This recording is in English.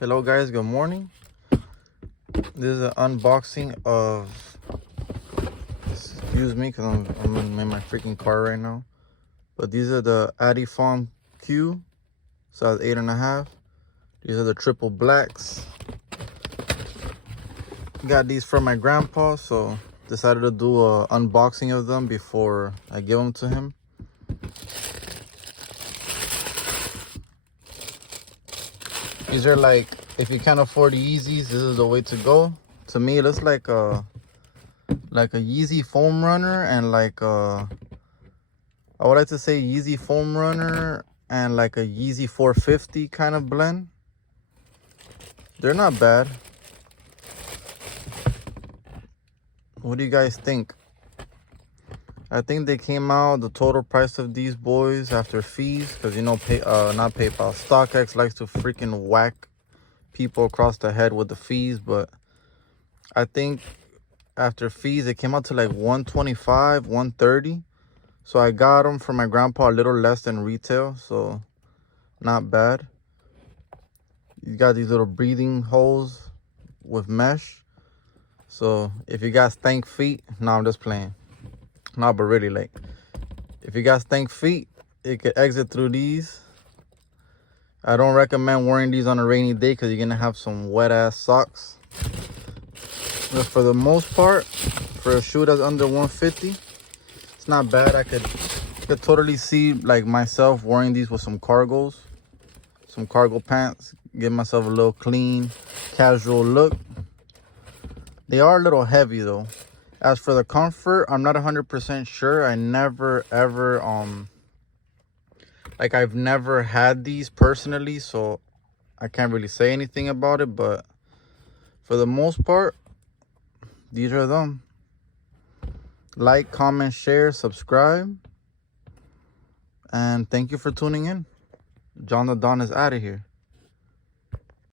Hello guys, good morning. This is an unboxing of, excuse me because I'm in my freaking car right now. But these are the Adifom Q, size 8.5. These are the triple blacks. Got these from my grandpa, so decided to do a unboxing of them before I give them to him. These are like, if you can't afford the Yeezys, this is the way to go. To me, it looks like a Yeezy foam runner and I would like to say Yeezy foam runner and like a Yeezy 450 kind of blend. They're not bad. What do you guys think? I think they came out, the total price of these boys after fees, because you know, not PayPal, StockX likes to freaking whack people across the head with the fees, but I think after fees it came out to like 125, 130. So I got them for my grandpa a little less than retail, so not bad. You got these little breathing holes with mesh. So if you got stank feet, no, I'm just playing. No, but really, like, if you got stank feet, it could exit through these. I don't recommend wearing these on a rainy day because you're gonna have some wet ass socks. But for the most part, for a shoe that's under 150, it's not bad. I could totally see like myself wearing these with some cargos, some cargo pants, give myself a little clean, casual look. They are a little heavy though. As for the comfort, I'm not 100% sure. I never ever I've never had these personally, so I can't really say anything about it, but for the most part, these are them. Like, comment, share, subscribe, and thank you for tuning in. John the Don is out of here.